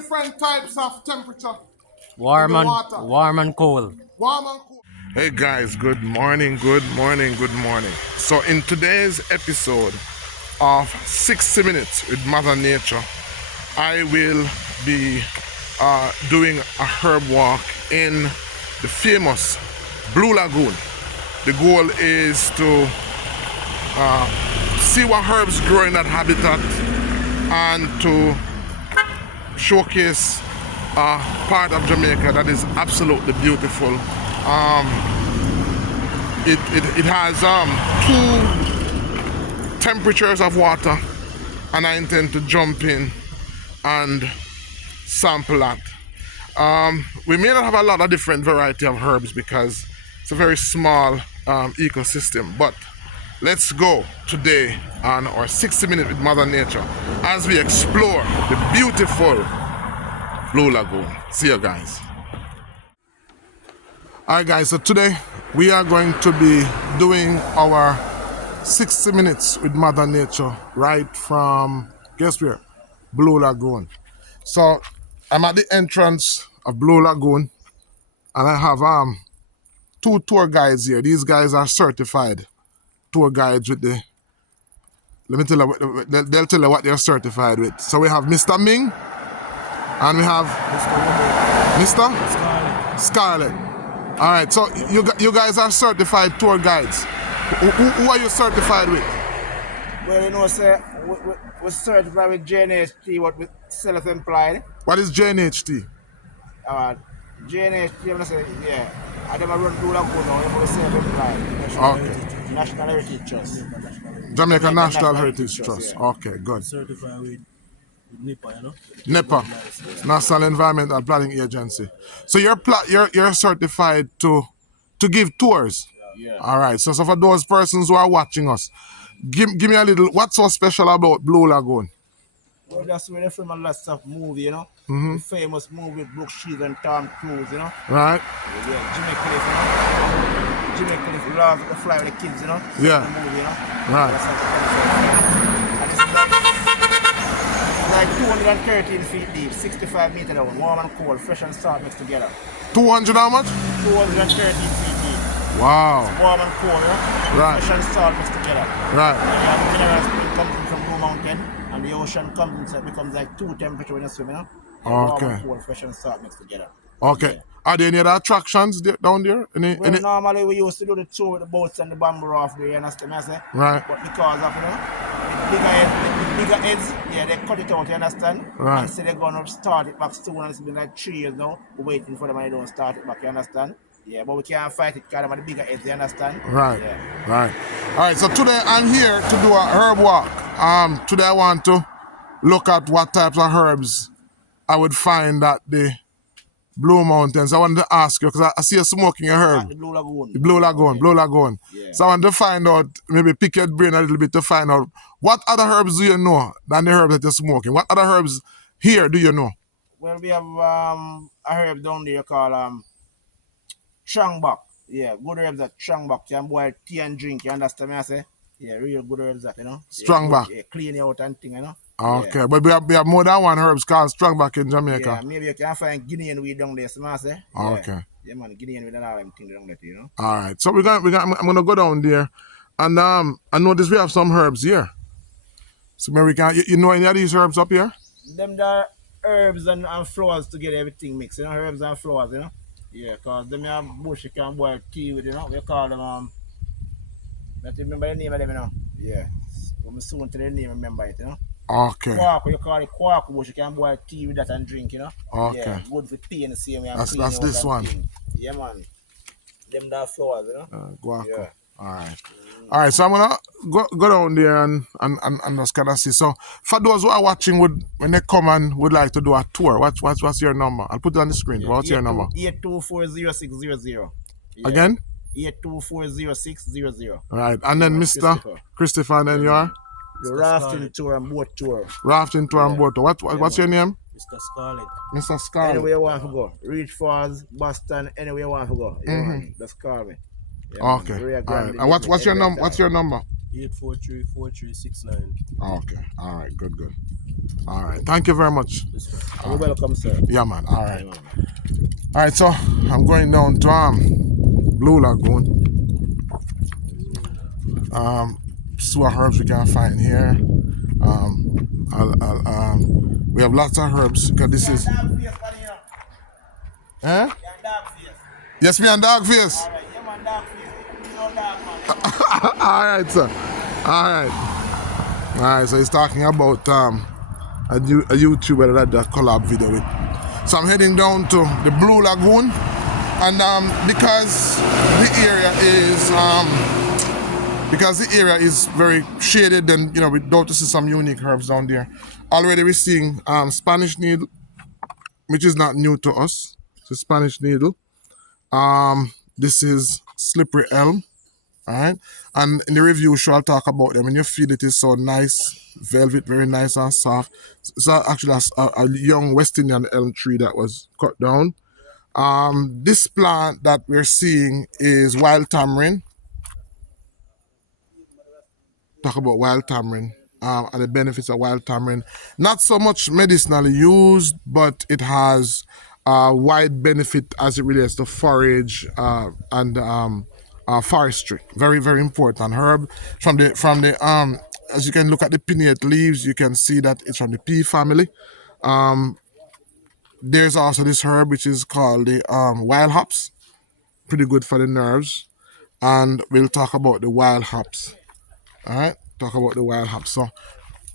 different types of temperature Warm in the and water. warm and cold. Warm and cool. Hey guys, good morning, good morning, good morning. So in today's episode of 60 Minutes with Mother Nature, I will be doing a herb walk in the famous Blue Lagoon. The goal is to see what herbs grow in that habitat and to showcase a part of Jamaica that is absolutely beautiful. It has two temperatures of water, and I intend to jump in and sample that. We may not have a lot of different variety of herbs because it's a very small ecosystem, but let's go today on our 60 Minutes with Mother Nature as we explore the beautiful Blue Lagoon. See you guys. Alright guys, so today we are going to be doing our 60 Minutes with Mother Nature right from, guess where? Blue Lagoon. So I'm at the entrance of Blue Lagoon and I have two tour guides here. These guys are certified tour guides with the, let me tell you, they'll tell you what they're certified with. So we have Mr. Ming and we have Mr. Scarlett. All right, so you guys are certified tour guides. Who are you certified with? Well, you know, sir, we're certified with JNHT, what with self-employed. What is JNHT? JNHT, I'm say, yeah. I never run Blue Lagoon now, I'm self-employed. Okay. National Heritage Trust. Jamaica National Heritage Trust. Yeah. Okay, good. Certified with NEPA, you know? NEPA, National Environmental Planning Agency. So you're certified to give tours. Yeah. All right. So for those persons who are watching us, give me a little. What's so special about Blue Lagoon? Well, that's where they film a lot of movie, you know? The famous movie with Brooke Shields and Tom Cruise, you know? Right. Yeah, Jimmy Cliff, you know? Jimmy Cliff loves to fly with the kids, you know? Yeah. The movie, you know? Right. That's and it's like 213 feet deep, 65 meters down, warm and cold, fresh and salt mixed together. 200 how much? 213 feet deep, Wow. warm and cold, you know? Right. Fresh and salt mixed together. Right. And the mineral spring comes in from Blue Mountain, and the ocean comes in, so it becomes like two temperature when you swim, you know? Warm Okay. and cold, fresh and salt mixed together. Okay. Yeah. Are there any other attractions down there? Well, normally we used to do the tour with the boats and the bamboo raft there, you understand me, I say? Right. But because of, you know, the bigger heads, yeah, they cut it out, you understand? Right. And say they're going to start it back soon, and it's been like 3 years now. We're waiting for them and they don't start it back, you understand? Yeah, but we can't fight it because of the bigger heads, you understand? Right. Yeah. Right. All right. So today I'm here to do a herb walk. Today I want to look at what types of herbs I would find at the Blue Mountains. I wanted to ask you because I see you smoking a herb. At the Blue Lagoon. The Blue Lagoon, Blue Lagoon. Yeah. So I want to find out, maybe pick your brain a little bit to find out what other herbs do you know than the herbs that you're smoking? What other herbs here do you know? Well, we have a herb down there called Changbak. Yeah, good herbs that Changbak. You can boil tea and drink, you understand me, I say? Yeah, real good herbs that, you know? Strongback. Yeah, clean you out and thing, you know? Okay, Yeah. but we have more than one herbs called Strongback in Jamaica. Yeah, maybe you can find Guinean weed down there, so I say. Okay. Yeah, man, Guinean weed and all them things down there, you know? All right. So I'm gonna go down there, and I notice we have some herbs here. So maybe we can. You know any of these herbs up here? Them the herbs and flowers to get everything mixed, you know? Herbs and flowers, you know? Yeah, because them have bush you can boil tea with, you know? We call them, don't you remember the name of them, you know? Yeah. I'm soon to the name, remember it, you know? Okay. Quark, you call it quark bush, you can boil tea with that and drink, you know? Okay. Yeah, good for pain, the same way. and That's clean out this and one. thing. Yeah, man. Them that flowers, you know? Guaco. Yeah. All right. All right. So I'm gonna go down there and just kind of see. So for those who are watching, when they come and would like to do a tour, what's your number? I'll put it on the screen. What's your number? 82400600. Yeah. Again? 82400600. Right. And then Mr. Christopher, and then you are The rafting tour and boat tour. rafting tour and boat. What's your name? Mr. Scarlett. Mr. Scarlett. Anywhere you want to go. Reach Falls, Boston, anywhere you want to go. Yeah, man. Just call me. Yeah, man. Okay. Rio All Grande, right. And what's your anywhere number? What's your number? 843-4369. Okay. All right. Good. All right. Thank you very much. You're welcome, sir. Yeah, man. All right. All right. So I'm going down to Blue Lagoon. See what herbs we can find here. We have lots of herbs because this is. Eh? Yes, me and dog face. All right, sir. All right. All right. So he's talking about a YouTuber that collab video with. So I'm heading down to the Blue Lagoon, and because the area is very shaded, then we doubt to see some unique herbs down there. Already we're seeing Spanish needle, which is not new to us. It's a Spanish needle. This is slippery elm. All right, and in the review show I'll talk about them. When you feel it is so nice, velvet, very nice and soft. It's actually a young West Indian elm tree that was cut down. This plant that we're seeing is wild tamarind. Talk about wild tamarind and the benefits of wild tamarind. Not so much medicinally used, but it has wide benefit as it relates to forage and forestry. Very, very important herb. From the as you can look at the pinnate leaves, you can see that it's from the pea family. There's also this herb which is called the wild hops. Pretty good for the nerves. And we'll talk about the wild hops. All right, talk about the wild hops. So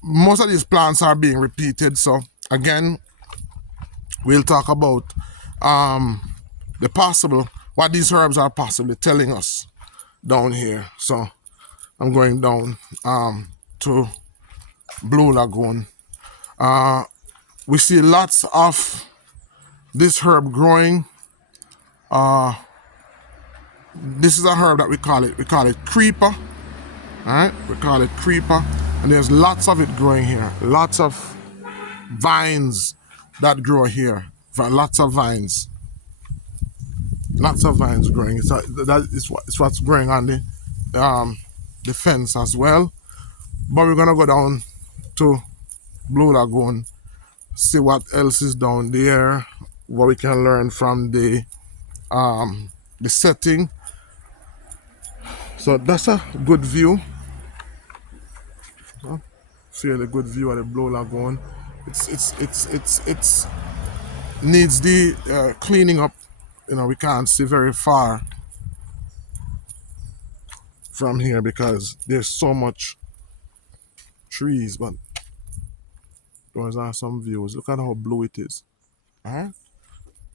most of these plants are being repeated. So again, we'll talk about what these herbs are possibly telling us down here. So I'm going down to Blue Lagoon. We see lots of this herb growing. This is a herb that we call it creeper. All right, we call it creeper, and there's lots of it growing here. Lots of vines that grow here. Lots of vines growing. It's what's growing on the fence as well. But we're gonna go down to Blue Lagoon, see what else is down there, what we can learn from the setting. So that's a good view. Fairly good view of the Blue Lagoon. It's needs the cleaning up. We can't see very far from here because there's so much trees, but those are some views. Look at how blue it is. Alright?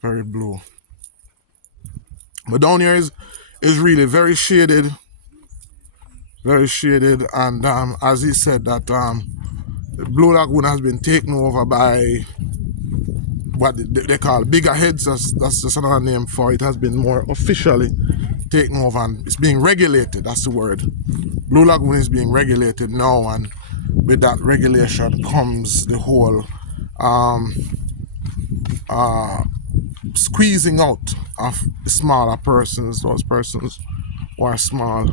Very blue. But down here is really very shaded. Very shaded, and as he said that the Blue Lagoon has been taken over by what they call bigger heads. That's just another name for it. Has been more officially taken over, and it's being regulated. That's the word. Blue Lagoon is being regulated now, and with that regulation comes the whole squeezing out of the smaller persons, those persons who are small.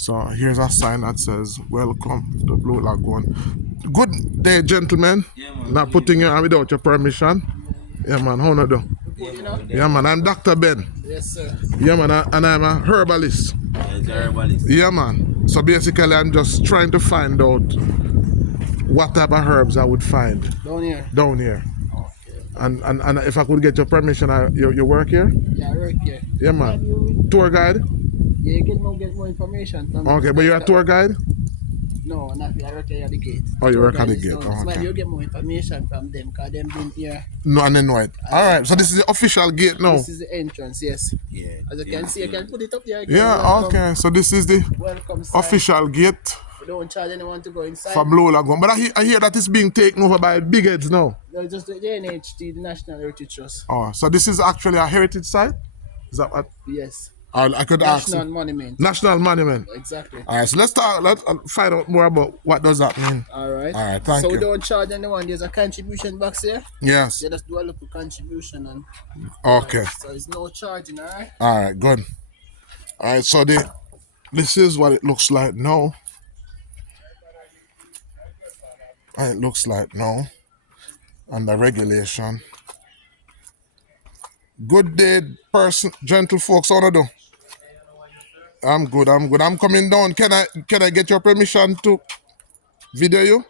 So here's a sign that says, "Welcome to Blue Lagoon." Good day, gentlemen. Yeah, man. Not putting you on without your permission. Yeah, man. How do? Yeah, man. I'm Dr. Ben. Yes, sir. Yeah, man. And I'm a herbalist. It's a herbalist. Yeah, man. So basically, I'm just trying to find out what type of herbs I would find Down here. Okay. And if I could get your permission, you work here? Yeah, I work here. Yeah, man. Tour guide? Yeah, you can get more information from Okay, but you're a tour guide? No, not I work here at the gate. Oh, you work at the gate. Oh, So okay. you get more information from them because them been here. No, and then what? All right. So this is the official gate now. This is the entrance, yes. Yeah. As you can see, you can put it up there. Yeah. Okay. So this is the Welcome sign. official gate We don't charge anyone to go inside. for Blue Lagoon. But I hear that it's being taken over by big heads now. No, just the NHT, the National Heritage Trust. Oh, so this is actually a heritage site? Is that what? Yes. I could ask. National Monument. National Monument. Exactly. All right. So let's find out more about what does that mean. All right. All right. Thank so you. we don't charge anyone. There's a contribution box here. Yes. You just do a little contribution and. Okay. So it's no charging, all right? All right. Good. All right. So this is what it looks like now. And it looks like no. Under regulation. Good day, person, gentle folks. How do you do? I'm good. I'm good. I'm coming down. Can I get your permission to video you?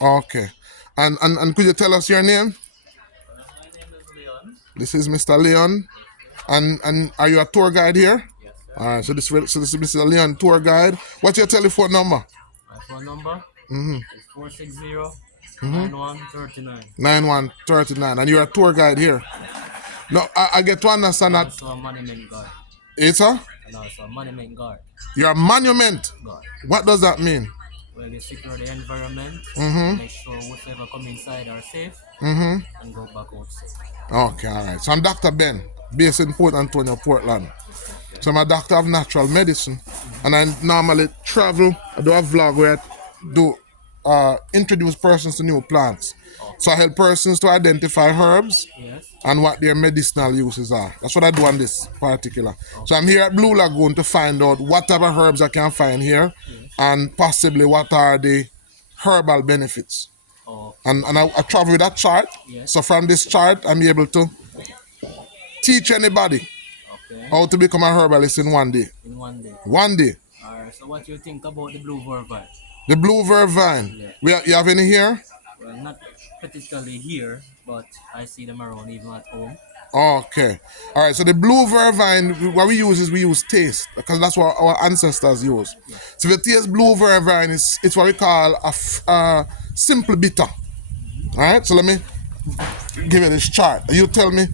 Okay. And could you tell us your name? My name is Leon. This is Mr. Leon. And are you a tour guide here? Yes, sir. All right. So this is Mr. Leon, tour guide. What's your telephone number? My phone number is 460-9139. 9139. And you're a tour guide here. No, I get to understand that. Also a monument guard. It's a? And also a monument guard. You're a monument. Guard. What does that mean? Well, you secure the environment, make sure whoever come inside are safe, and go back out safe. Okay, all right. So I'm Dr. Ben, based in Port Antonio, Portland. So I'm a doctor of natural medicine, and I normally travel. I do a vlog where I do introduce persons to new plants. So I help persons to identify herbs Yes. and what their medicinal uses are. That's what I do on this particular. So I'm here at Blue Lagoon to find out what type of herbs I can find here, and possibly what are the herbal benefits. Oh, And I travel with that chart. Yes. So from this chart, I'm able to teach anybody okay. how to become a herbalist in one day. In one day. One day. Alright, so what you think about the blue vervine? The blue vervine. Yeah. You have any here? Well, not particularly here, but I see them around even at home. Okay. All right. So the blue vervine, what we use is we use taste, because that's what our ancestors use. So if you taste blue vervine, it's what we call a simple bitter. All right. So let me give you this chart. You tell me.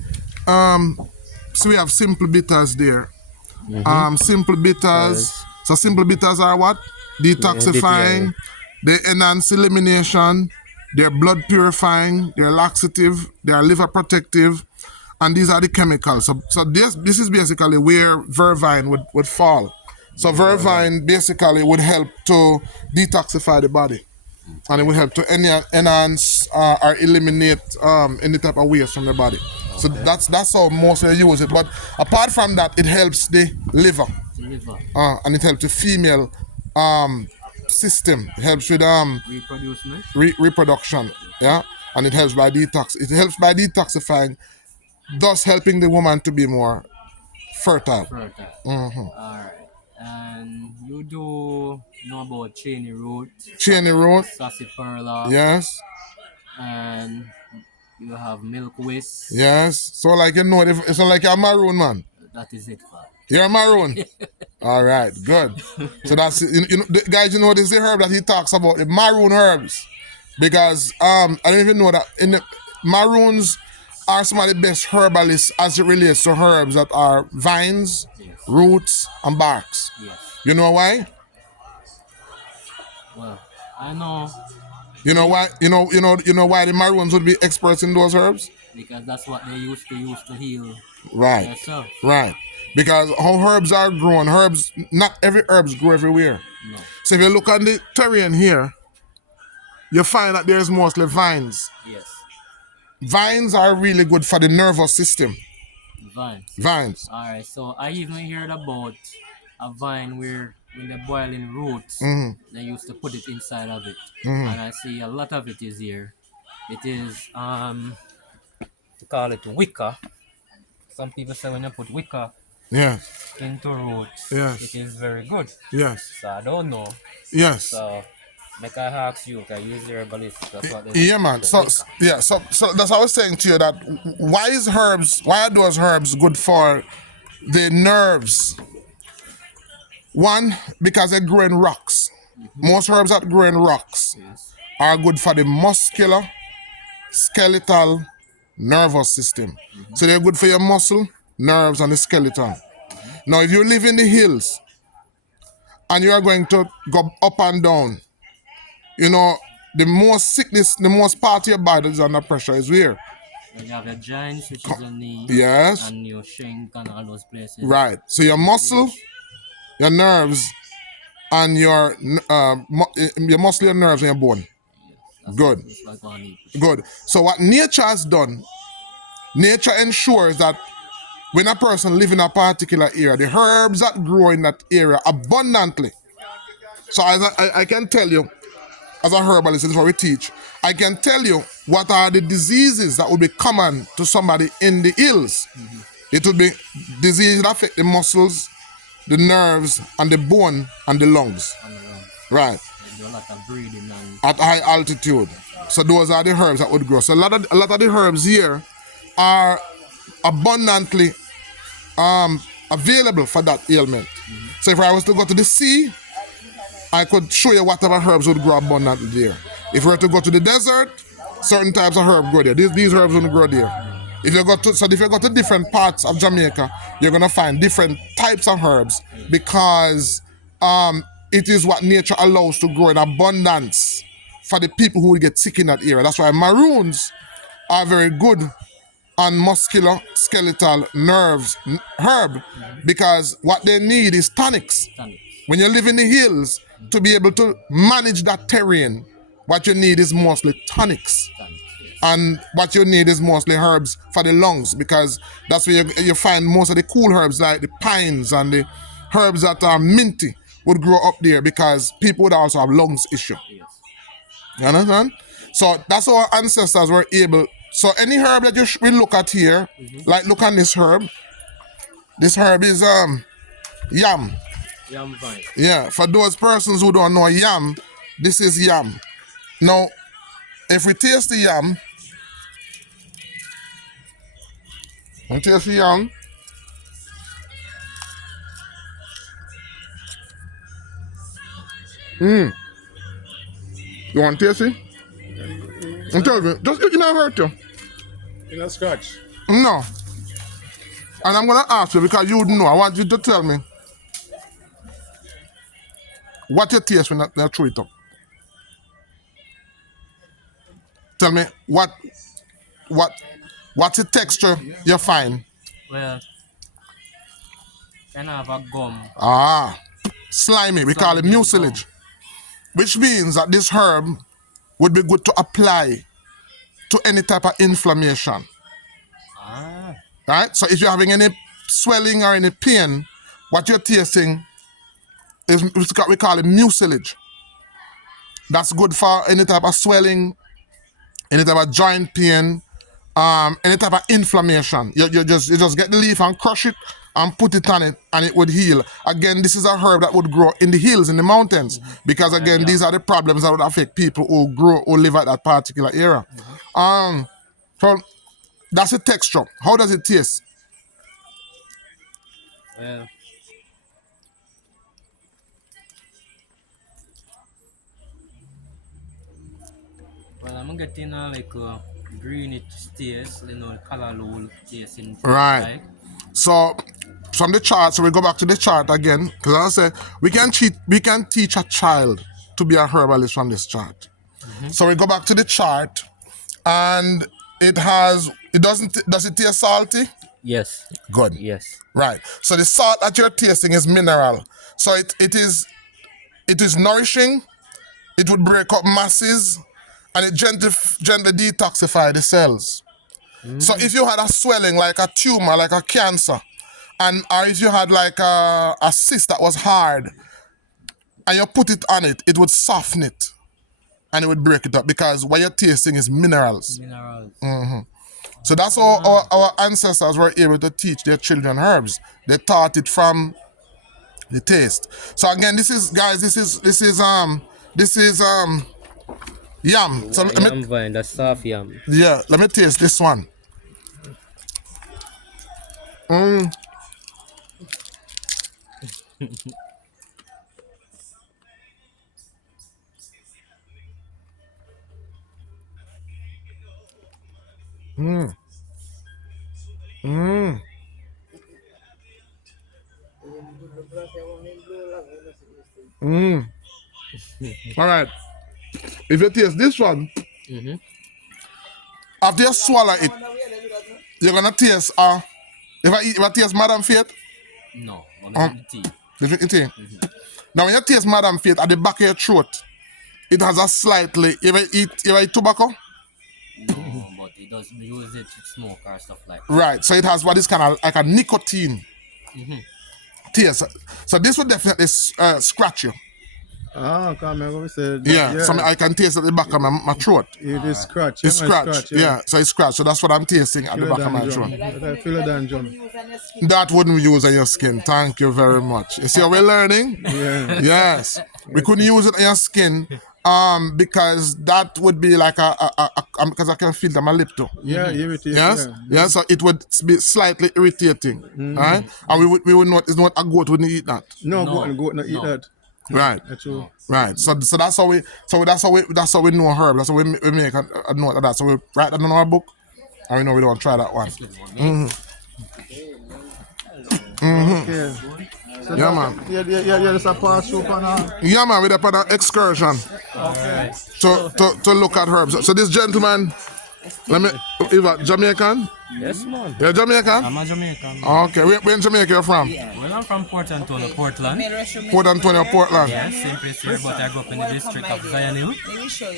So we have simple bitters there. Simple bitters. So simple bitters are what? Detoxifying. They enhance elimination. They're blood purifying. They're laxative. They are liver protective. And these are the chemicals. So this is basically where vervine would fall. So vervine basically would help to detoxify the body. And it would help to enhance or eliminate any type of waste from the body. So that's how mostly use it. But apart from that, it helps the liver. Liver. And it helps the female system. It helps with Reproducement. reproduction. Yeah. And it helps by detoxifying, thus helping the woman to be more fertile. Fertile. Alright. And you do know about chainy root, Chainy root. sarsaparilla, Yes. and you have milk whisk. Yes. So like it's not like you're a maroon man. That is it, for. You're a maroon. All right, good. So that's guys. You know this is the herb that he talks about, the maroon herbs, because I don't even know that in the maroons are some of the best herbalists as it relates to herbs that are vines, roots, and barks. Yes. You know why? Well, I know You know why? You know why the maroons would be experts in those herbs? because that's what they used to heal Right. themselves. Right. Because how herbs are grown, not every herbs grow everywhere. No. So if you look on the terrain here, you find that there's mostly vines. Yes. Vines are really good for the nervous system. Vines. Vines. Alright, so I even heard about a vine where when they're boiling roots, they used to put it inside of it. And I see a lot of it is here. It is to call it wicca. Some people say when you put wicca Yeah. into roots, Yes. it is very good. Yes. So I don't know. Yes. So make I ask you, can you use your herbalist? That's what they Yeah, man. So that's what I was saying to you, that why are those herbs good for the nerves? One, because they grow in rocks. Most herbs that grow in rocks are good for the muscular, skeletal, nervous system. So they're good for your muscle, nerves, and the skeleton. Now, if you live in the hills and you are going to go up and down, the most part of your body is under pressure is where? When you have your joints, which is your knee, Yes. and your shank and all those places. Right. So your muscle, your nerves, and your muscle, your nerves, and your bone. Good. That's what I need. Good. So what nature has done, nature ensures that when a person lives in a particular area, the herbs that grow in that area abundantly. So as I can tell you, as a herbalist, this is what we teach. I can tell you what are the diseases that would be common to somebody in the hills. It would be diseases that affect the muscles, the nerves, and the bone and the lungs. Right. They do a lot of breathing and At high altitude. So those are the herbs that would grow. So a lot of the herbs here are abundantly available for that ailment. So if I was to go to the sea, I could show you whatever herbs would grow abundantly there. If we were to go to the desert, certain types of herbs grow there. These herbs wouldn't grow there. If you go to different parts of Jamaica, you're gonna find different types of herbs because it is what nature allows to grow in abundance for the people who will get sick in that area. That's why maroons are very good on musculoskeletal nerves herb because what they need is tonics. When you live in the hills, to be able to manage that terrain, what you need is mostly tonics. And what you need is mostly herbs for the lungs because that's where you find most of the cool herbs like the pines and the herbs that are minty would grow up there because people would also have lungs issue. You understand? So that's how our ancestors were able. So any herb that we look at here, like look on this herb. This herb is yam. yam vine. Yeah, for those persons who don't know yam, this is yam. Now, if we taste the yam, You want to taste it? I'm telling you, just it not hurt you. You know, scratch. No. And I'm gonna ask you because you know. I want you to tell me what you taste when I throw it up. Tell me what's the texture you find? Well, kind of a gum. Slimy. We call it mucilage, which means that this herb would be good to apply to any type of inflammation. Right? So if you're having any swelling or any pain, what you're tasting is we call it mucilage. That's good for any type of swelling, any type of joint pain, any type of inflammation. You just get the leaf and crush it and put it on it and it would heal. Again, this is a herb that would grow in the hills, in the mountains, because again, these are the problems that would affect people who live at that particular area. So that's the texture. How does it taste? Well, I'm getting like a greenish taste, color low taste in Right. like. So from the chart, so we go back to the chart again, because I said we can teach a child to be a herbalist from this chart. So we go back to the chart, and does it taste salty? Yes. Good. Yes. Right. So the salt that you're tasting is mineral. So it is nourishing. It would break up masses, and it gently detoxify the cells. So if you had a swelling like a tumor, like a cancer, or if you had like a cyst that was hard, and you put it on it, it would soften it, and it would break it up because what you're tasting is minerals. So that's how our ancestors were able to teach their children herbs. They taught it from the taste. So again, this is yam. So Yam vine, that's soft yam. yeah, let me taste this one. All right. If you taste this one, after you swallow it, you're gonna taste. If I taste Madam Fate, No, I'm tea. you drink the tea. Now when you taste Madam Fate at the back of your throat, it has a slightly. You ever eat tobacco? No, but it does use it to smoke or stuff like that. Right. So it has what is kind of like a nicotine taste. So this would definitely scratch you. Come on, we said that, Yeah, so I can taste at the back of my throat. It is scratch. It's scratch. Yeah, so it's scratch. So that's what I'm tasting at the back of my throat. I feel it, John. That wouldn't use on your skin. Thank you very much. You see how we're learning? Yeah. Yes. We couldn't use it on your skin because that would be like because I can feel that my lip too. Yeah, irritating. Yes? Yeah, so it would be slightly irritating. Right? And we would not, it's not, a goat wouldn't eat that. No. Goat not eat that. Right. That's true. Right. So that's how we know herb. That's how we make a note of that. So we write that in our book and we know we don't try that one. Okay. So Yeah, man. Yeah, just a pass through for now. Yeah, man, we're up on an excursion to look at herbs. So this gentleman, Jamaican? Yes, man. You're Jamaican? I'm a Jamaican. Okay, where in Jamaica you're from? Well, I'm from Port Antonio, Portland. Port Antonio, Portland. Yes, same place here, but I grew up in the district of Zion Hill.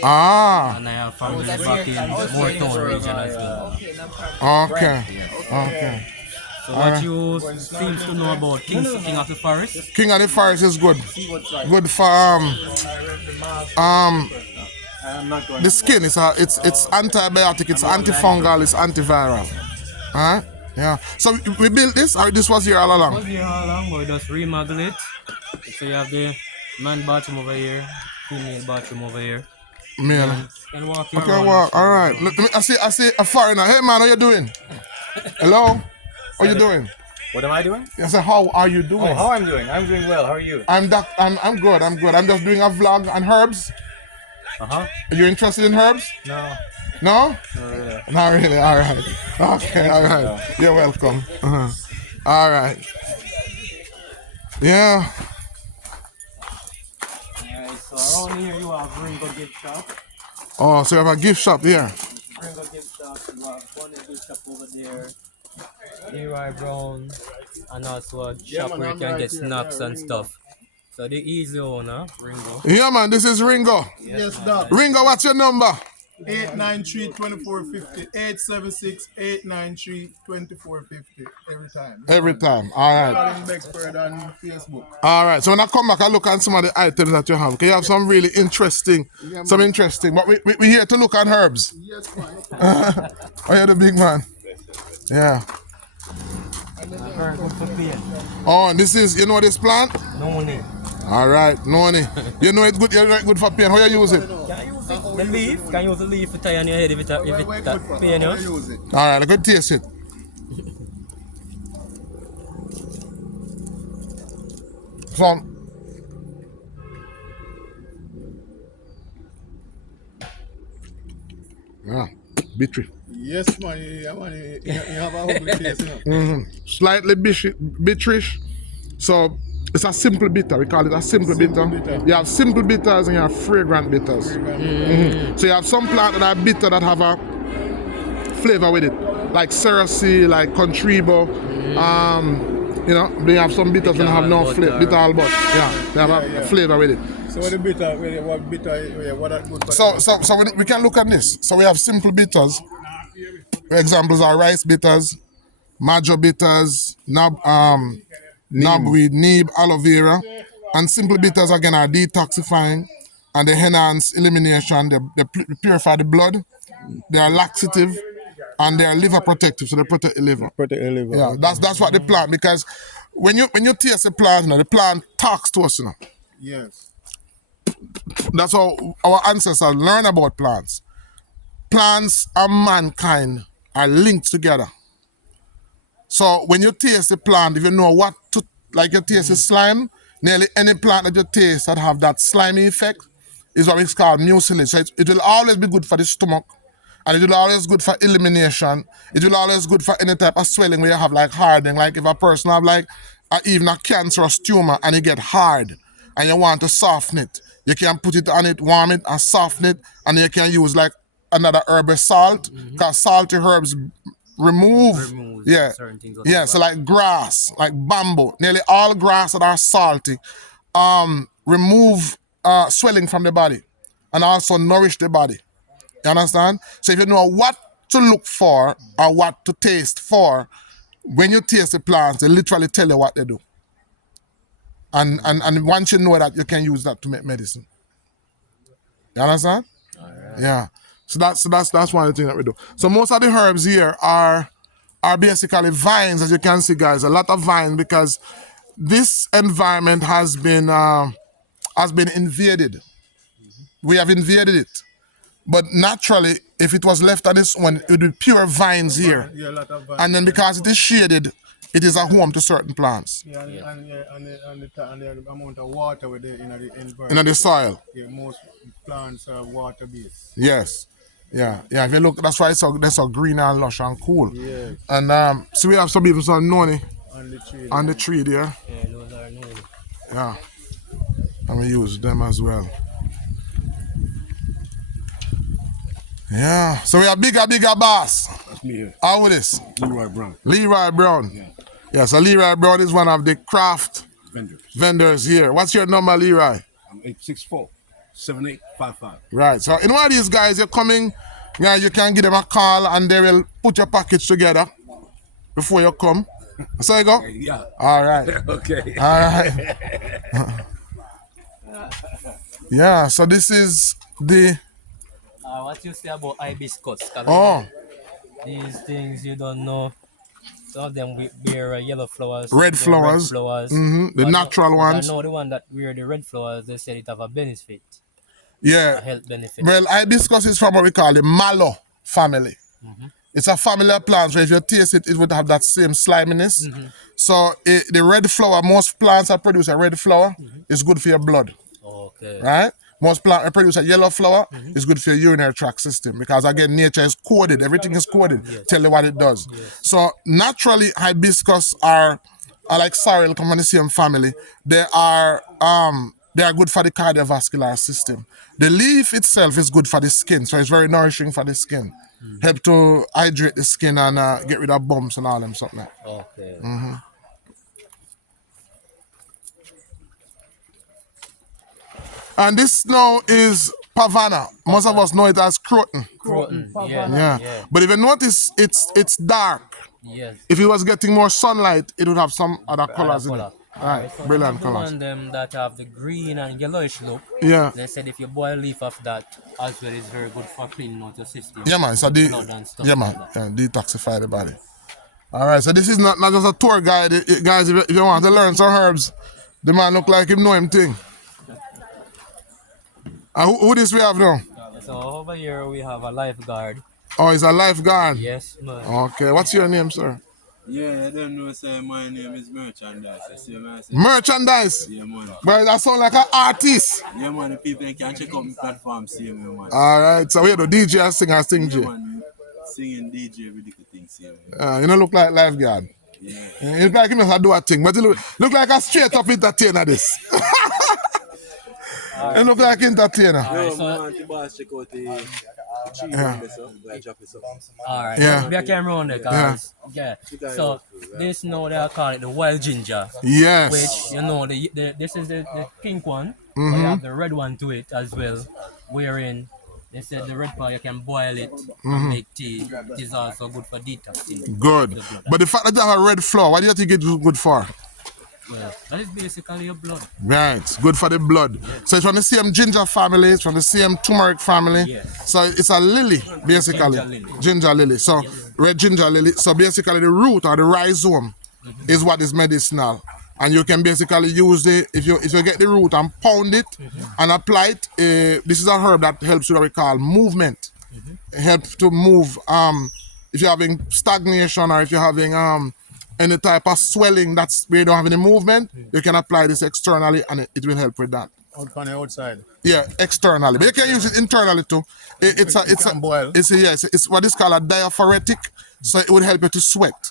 Ah, And I have family back in Moortown region as well. okay. Okay. So what you seem to know about King of the Forest? King of the Forest is good. Good for the skin. It's antibiotic. It's antifungal. It's antiviral. Huh? Yeah. So we built this, or this was here all along? It was here all along, but we just remodel it. So you have the man bathroom over here, female bathroom over here. Male. And walk Okay, around. well, all right. I see a foreigner. Hey, man, how you doing? Hello? How you doing? What am I doing? I said, how are you doing? Oh, how I'm doing? I'm doing well. How are you? I'm good. I'm good. I'm just doing a vlog on herbs. Uh-huh. Are you interested in herbs? No. No? Not really. Not really. All right. Okay. All right. You're welcome. All right. Yeah. Alright, so around here you have Ringo Gift Shop. Oh, so you have a gift shop here. Ringo Gift Shop, you have Bonnie Gift Shop over there. Leroy Brown, and also a shop where you can get snacks and stuff. So the easy owner, Ringo. Yeah, man. This is Ringo. Yes, Doc. Ringo, what's your number? 893-2450. 876-893-2450. Every time. Every time. All right. Calling Beckford on Facebook. All right. So when I come back, I look at some of the items that you have. Okay, you have some really interesting, But we here to look at herbs. Yes, man. Oh, you're the big man. Yeah. Very good for pain. Oh, and this is, you know this plant? No need. All right, noni. You know it's good. You know it's good for pain. How you use it? Can you use it? The leaf? Can you use the leaf to tie on your head if it pain you? All right, I could taste it. So, yeah, bitter. Yes, man. You have a ugly taste, you know. Slightly bitterish. So it's a simple bitter. We call it a simple bitter. You have simple bitters and you have fragrant bitters. So you have some plants that are bitter that have a flavor with it, like Cersei, like Contribo. You know, they have some bitters that have no flavor. Bitter albot. Yeah, they have a flavor with it. So what are good for? So we can look at this. So we have simple bitters. Examples are rice bitters, majo bitters, knobweed, neem, aloe vera, and simple bitters again are detoxifying and they enhance elimination. They purify the blood. They are laxative and they are liver protective, so they protect the liver. Yeah, that's what the plant, because when you taste the plant, you know, the plant talks to us, you know. Yes. That's how our ancestors learn about plants. Plants and mankind are linked together. So when you taste the plant, if you know what to, like you taste the slime, nearly any plant that you taste that have that slimy effect is what is called mucilage. So it will always be good for the stomach, and it will always good for elimination. It will always good for any type of swelling where you have like hardening. Like if a person have like even a cancerous tumor and it get hard and you want to soften it, you can put it on it, warm it and soften it, and you can use like another herb salt, because salty herbs remove certain things. Yeah, so like grass, like bamboo, nearly all grass that are salty remove swelling from the body and also nourish the body. You understand? So if you know what to look for or what to taste for, when you taste the plants, they literally tell you what they do. And once you know that, you can use that to make medicine. You understand? Yeah. So that's one of the things that we do. So most of the herbs here are basically vines, as you can see, guys. A lot of vines, because this environment has been invaded. We have invaded it. But naturally, if it was left on this one, it would be pure vines here. Yeah, a lot of vines. And then because it is shaded, it is a home to certain plants. Yeah, and the amount of water with the in the environment. In the soil. Yeah, most plants are water based. Yes. Yeah. If you look, that's why they're so green and lush and cool. Yes. And so we have some noni On the tree. on the tree there. Yeah, those are new. Yeah. And we use them as well. Yeah. So we have bigger boss. That's me here. How with this? Leroy Brown. Leroy Brown. Yeah, so Leroy Brown is one of the craft vendors here. What's your number, Leroy? I'm 864-7855. Right. So in one of these guys, you're coming, yeah, you can give them a call and they will put your package together before you come. So you go? Yeah. All right. Okay. All right. Yeah, so this is the... What you say about hibiscus? Oh, These things you don't know. Some of them bear yellow flowers. Red they're flowers. Red flowers. The But natural ones. I know the one that wear the red flowers, they said it have a benefit, a Yeah. health benefit. Well, hibiscus is from what we call the mallow family. It's a family of plants where if you taste it, it would have that same sliminess. So the red flower, most plants that produce a red flower is good for your blood, Okay. right? Most plants that produce a yellow flower is good for your urinary tract system because, again, nature is coded. Everything is coded. Tell you what it does. So naturally, hibiscus are like sorrel, come from the same family. They are good for the cardiovascular system. The leaf itself is good for the skin, so it's very nourishing for the skin. Help to hydrate the skin and get rid of bumps and all them something. Okay. And this now is pavana. Most of us know it as croton. Croton. Yeah. Yeah. But if you notice, it's dark. Yes. If it was getting more sunlight, it would have some other colors in it. Color. Right, So brilliant the colors. one them that have the green and yellowish look. Yeah. They said if you boil leaf of that as well, it's very good for cleaning out your system. Yeah, man. So blood and stuff yeah, like man. that. Yeah, detoxify the body. All right. So this is not just a tour guide, guys. If you want to learn some herbs, the man look like him know him thing. Who this we have now? So over here we have a lifeguard. Oh, he's a lifeguard. Yes, man. Okay. What's your name, sir? Yeah, I don't know, say my name is Merchandise. I see what I say. Merchandise. Yeah, man. But that sound like an artist. Yeah, man, the people can check out my platform, see me, man. All right. So we have the DJ and sing Yeah, J. man, singing DJ, ridiculous things, see me. You don't look like lifeguard. Yeah. You look like him just do a thing, but you look like a straight up entertainer. This. You look like entertainer. Yo, so- man, the boss check out the cheese Yeah. on this, so I drop it, so. Alright, Yeah. we are camera on there, guys. Yeah. So this now they call it the wild ginger, Yes. which you know this is the pink one, but you have the red one to it as well. Wherein they said the red part you can boil it and make tea. It is also good for detoxing. Good. the blood. But the fact that you have a red flower, what do you think it's good for? Yeah, that is basically your blood. Right. Good for the blood. So it's from the same ginger family, it's from the same turmeric family. Yes. So it's a lily, basically. Ginger lily. Ginger lily. So red ginger lily. So basically the root or the rhizome is what is medicinal. And you can basically use it if you get the root and pound it and apply it. This is a herb that helps with what we call movement. It helps to move if you're having stagnation or if you're having any type of swelling that's where you don't have any movement, you can apply this externally and it will help with that. Out on the outside. Yeah, externally, but you can use it internally too. It's what is called a diaphoretic, so it would help you to sweat.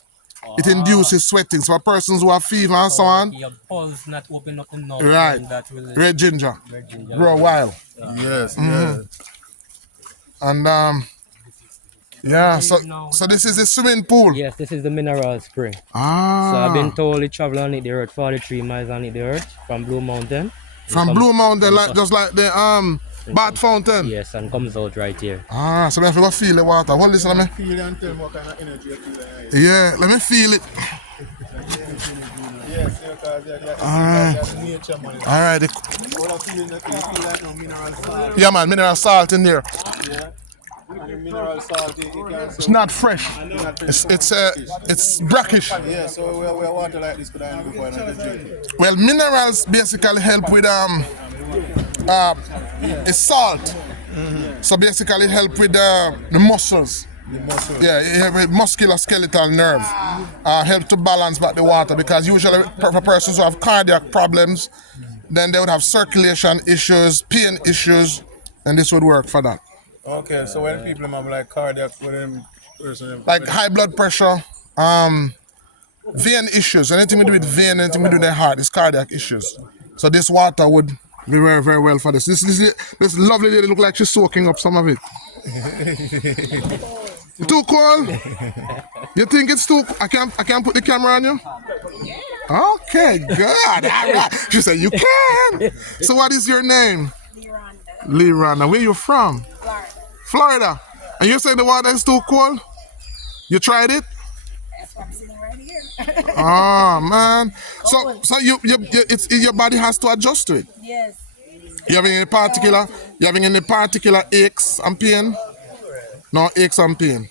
It induces sweating. So for persons who have fever and so on, Your pulse not open up enough. right? and that will Red ginger, red ginger grow will- wild, Yes, yes. and yeah. So this is the swimming pool. Yes, this is the mineral spring. So Ah, I've been told it travel underneath the earth 43 miles underneath the earth from Blue Mountain. from Blue Mountain, just like the Bat Fountain. Yes, and comes out right here. Ah, so we have to go feel the water. Hold this, let me. Feel it and tell me what kind of energy you feel. Yeah, let me feel it. Yes, because Alright. that's nature, man. Alright. What I'm feeling that you feel like no mineral salt. Yeah, man, mineral salt in there. Yeah. And the mineral salt, it can It's not fresh. It's brackish. Yeah, so we water like this could I do before I drink it. Well, minerals basically help with it's salt. So basically it help with the muscles. The muscle. Yeah, it help with musculoskeletal nerve. Help to balance back the water because usually for persons who have cardiac problems, then they would have circulation issues, pain issues, and this would work for that. Okay, so when people have like cardiac with them person Like high blood pressure, vein issues, anything to do with vein, anything to do with their heart, it's cardiac issues. So this water would be very, very well for this. This lovely lady look like she's soaking up some of it. Too cold? You think it's too? I can't put the camera on you. Okay, good. All right. She said you can. So what is your name? Liranda. Where you from? Florida. And you say the water is too cold? You tried it? That's why I'm sitting right here. Oh man. So your body has to adjust to it. Yes. You having any particular aches and pain? No aches and pain.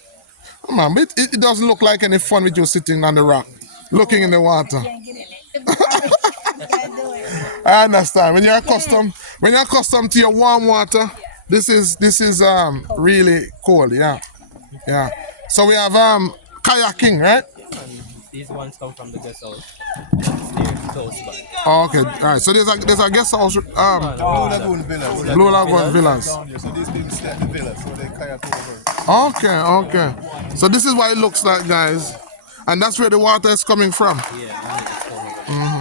Oh, man, but it doesn't look like any fun with you sitting on the rock, looking in the water. Can't get in it. Can't do it. I understand. When you're accustomed to your warm water, this is really cold, yeah. Yeah. So we have kayaking, right? These ones come from the guest house. They're close by. Oh, okay. All right. So there's a guest house Blue Lagoon Villas. Blue Lagoon Villas. Down here, so these people stay at the villas, so they kayak over. Okay. So this is what it looks like, guys. And that's where the water is coming from. Yeah.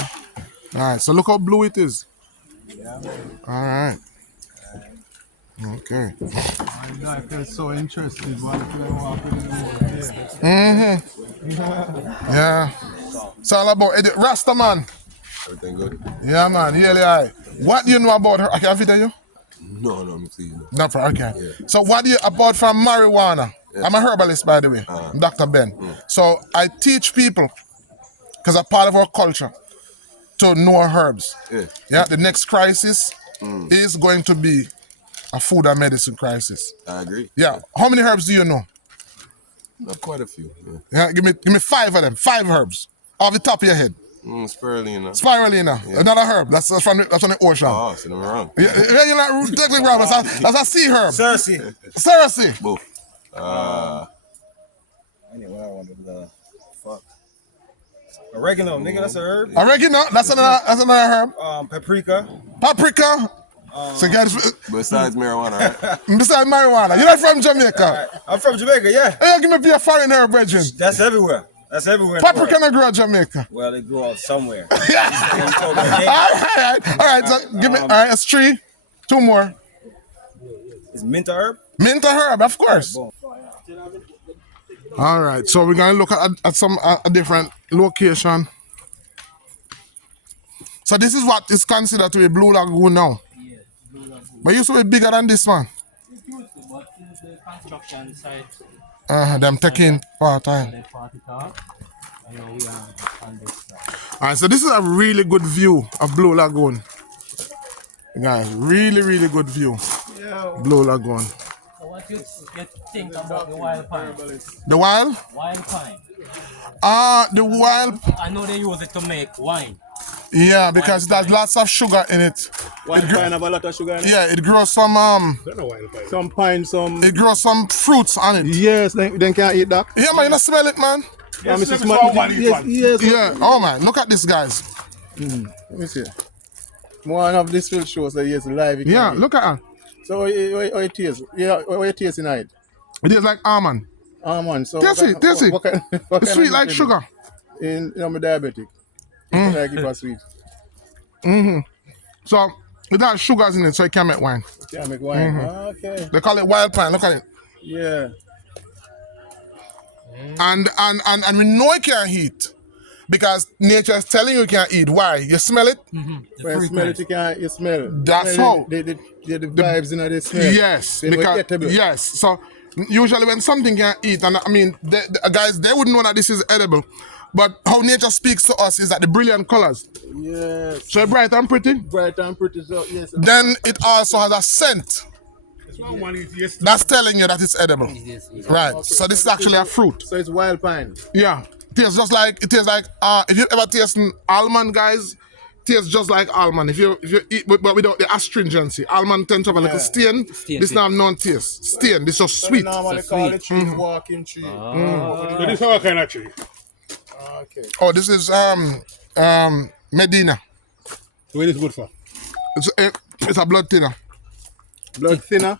All right. So look how blue it is. All right. Okay. I feel so interested. Yeah. It's all about Rasta man. Everything good? Yeah, man. Really high. What do you know about her? I can fit you? No, I'm seeing it. Not for okay. Yeah. So what do you about from marijuana? Yeah. I'm a herbalist, by the way. I'm Dr. Ben. So I teach people, because a part of our culture, to know herbs. Yeah. The next crisis is going to be a food and medicine crisis. I agree. Yeah. How many herbs do you know? Not quite a few. Yeah. Give me 5 of them. 5 herbs off the top of your head. Spirulina. Spirulina, another herb. That's from the ocean. Oh, so I'm wrong. Yeah, you're not technically wrong. That's a sea herb. Cersei. Both. Anyway, I wanted to fuck. Oregano, nigga, that's a herb. Oregano, that's another herb. Paprika. Paprika. So guys, Besides marijuana, right? besides marijuana, you're not from Jamaica. I'm from Jamaica, yeah. Hey, give me a foreign herb, brethren. That's everywhere. That's everywhere. Paprika no grow in Jamaica. Well, they grow out somewhere. all right. So give me. All right, that's 3. 2 more. Is mint a herb? Mint a herb, of course. All right. So we're gonna look at some a different location. So this is what is considered to be Blue Lagoon now. Yes, Blue Lagoon. But it used to be bigger than this one. It's used to, but since the construction site, Them taking part time. they part it off. I know we are on this side. All right, so this is a really good view of Blue Lagoon. Guys, really, really good view. Blue Lagoon. So what you think about the wild pine? The wild? Wild pine. The wild. I know they use it to make wine. Yeah, because there's lots of sugar in it. Wild pine have a lot of sugar in it. Yeah, it grows some Some pine, some. it grows some fruits on it. Yes, then can't eat that. Yeah, man, you not smell it, man. Yeah, Mrs. Yes. Yeah. Oh man, look at this, guys. Let me see. One of these field shows that is live. Yeah, look at it. So how it tastes? Yeah, how it tastes in it? It is like almond. Almond. So Taste it. It's sweet like sugar. I'm diabetic. I give it sweet. So it has sugars in it, so it can make wine. Can't make wine. Okay. They call it wild pine. Look at it. Yeah. And we know it can't eat because nature is telling you you can't eat. Why? You smell it? When you smell it, you smell. That's how. The vibes in the smell. Yes, They know because it's edible. yes. So usually when something can't eat, and I mean, the guys, they wouldn't know that this is edible, But how nature speaks to us is that the brilliant colors. Yes. So bright and pretty. Bright and pretty, so yes. Then it also has a scent. That's telling you that it's edible. Right. So this is actually a fruit. So it's wild pine. Yeah. Tastes just like it tastes like if you ever taste almond, guys, tastes just like almond. If you eat but without the astringency. Almond tends to have a little stain. This now have non taste. Stain. This is just sweet. Normally call it tree, walking tree. So this is our kind of tree. Okay. Oh, this is Medina. What is good for? It's a blood thinner. Blood thinner?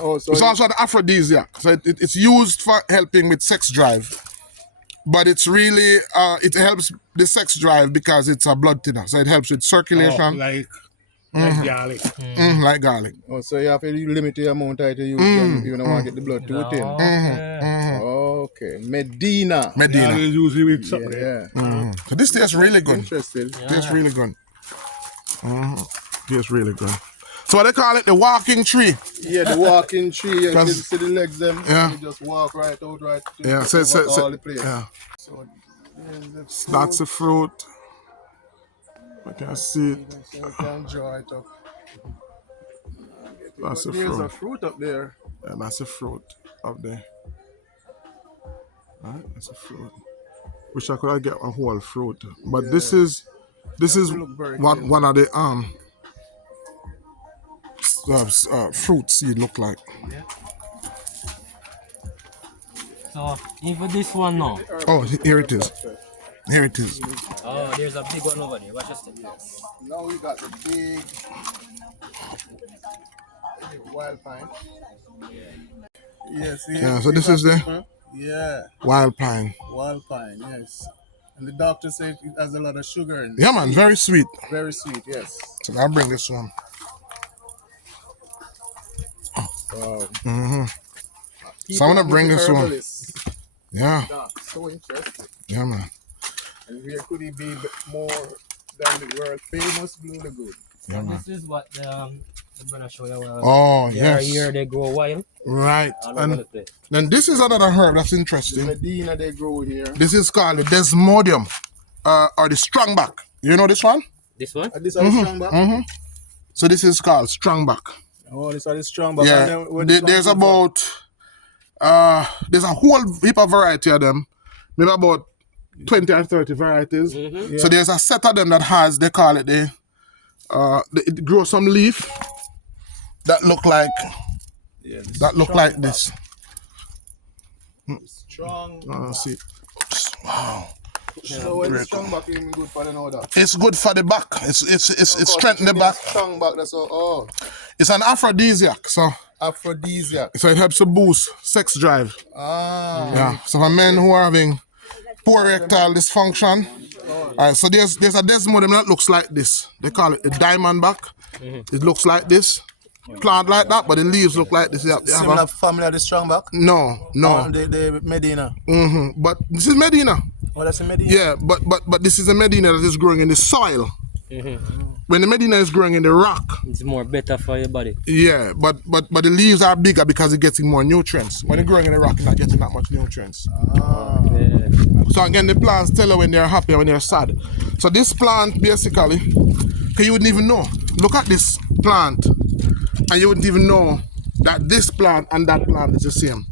Oh, so It's also an aphrodisiac. So it's used for helping with sex drive. But it's really, it helps the sex drive because it's a blood thinner. So it helps with circulation. Like garlic. Like garlic. Oh, so you have to limit the amount that you use when you don't want to get the blood too thin. Okay. Medina. Medina. Yeah, usually with something. Yeah. So this tastes really good. Interesting. Tastes really good. Tastes really good. So what they call it, the walking tree. Yeah, the walking tree. Yeah, you Cause- see the legs them. Yeah. You just walk right out, right. Yeah, so so all the place. yeah. So, there's the That's the fruit. I can see it. So you can draw it up. That's the There's a fruit. fruit up there. Yeah, that's the fruit up there. Right, that's a fruit. Wish I could get a whole fruit, but this is look very what good. one of the fruit seed look like. So even this one now. Oh, here it is. Here it is. Oh, there's a big one over there. Watch your step. Now we got the big wild pine. Yes. Yeah, so this is the wild pine. wild pine. Yes. And the doctor said it has a lot of sugar in it. Yeah, man, very sweet. Very sweet. Yes. So I'll bring this one. So I'm gonna bring this one. Yeah, So interesting. yeah, man. And where could he be more than the world famous Blue Lagoon? Yeah, man. This is what I'm gonna show you. Oh, Here yes. they grow wild. Right. All over the And place. then this is another herb that's interesting. Medina they grow here. This is called the desmodium, or the strongback. You know this one? This one? And this is the strong back? So this is called strongback. Oh, this is the strong back. Yeah. And then what this one There's good for? about there's a whole heap of variety of them. Maybe about 20 or 30 varieties. So there's a set of them that has, they call it it grows some leaf that look like like this. Strong. See. Wow. So when the strong back even good for the know that. It's good for the back. It's strengthen the back. Strong back, that's all. Oh, It's an aphrodisiac, so aphrodisiac. it helps to boost sex drive. Yeah. So for men who are having poor erectile dysfunction, so there's a desmodium that looks like this. They call it the diamondback. It looks like this. Plant like that, but the leaves look like this. You have Similar family of the strong back? no. The Medina. But this is Medina. Oh, that's a Medina? Yeah, but this is a Medina that is growing in the soil. When the Medina is growing in the rock, It's more better for your body. yeah, but the leaves are bigger because it's getting more nutrients. When it's growing in the rock, it's not getting that much nutrients. Yeah. So again, the plants tell you when they're happy and when they're sad. So this plant basically, you wouldn't even know. Look at this plant, and you wouldn't even know that this plant and that plant is the same.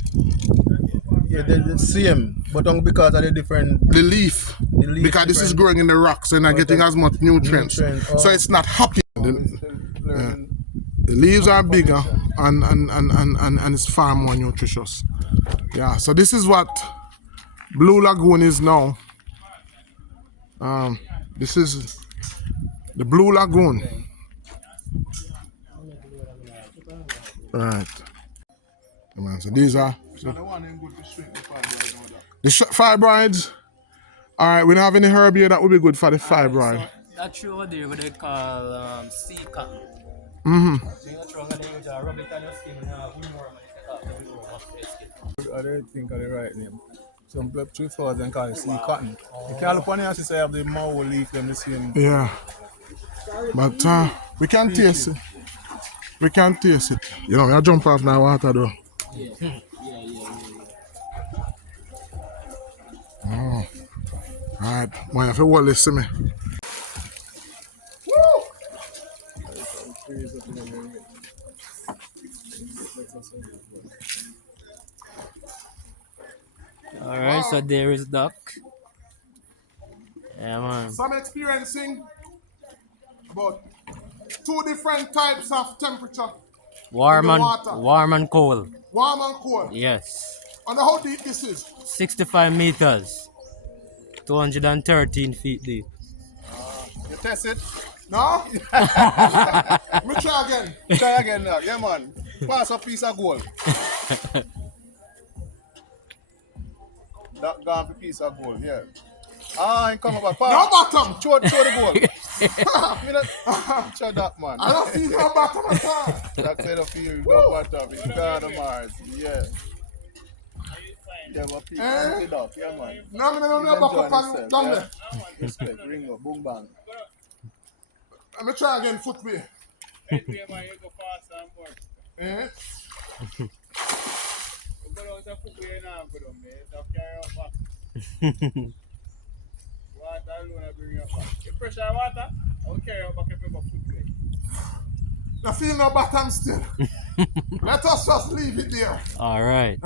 Yeah, they're the same, but only because of the different. The leaf, because this is growing in the rock, so you're not getting as much nutrients. So it's not happy. The leaves are bigger and it's far more nutritious. Yeah, so this is what Blue Lagoon is now. This is the Blue Lagoon. Right. So these are the fibroids. All right, we don't have any herb here that would be good for the fibroid. That tree over there, what they call sea cotton. So you're trying to use a rub it on your skin and windworm and take off the windworm off your skin. I don't think of the right name. Some tree flowers and call it sea cotton. The California say have the mauve leaf them the same. Yeah. But we can taste it. We can taste it. You know, I jump off now water though. Alright, man, if you want to see me. All right, so there is duck. Yeah, man. So I'm experiencing about 2 different types of temperature. Warm in the and water. warm and cold. Warm and cold. Yes. And how deep this is? 65 meters. 213 feet deep. You test it? No? Me try again. Try again now. Yeah, man. Pass a piece of gold. That gone for piece of gold, yeah. And come about. No Pass. bottom. Show the gold. Show that, man. I don't feel no bottom at all. That's how I feel. No bottom. It's God of Mars. Yeah. Yeah, but people it up. Yeah, man. No, no, back up and down there. Respect. Ringo. Boom, bang. Let me try again, footway. Eh? I feel no bottom still. Let us just leave it there. All right.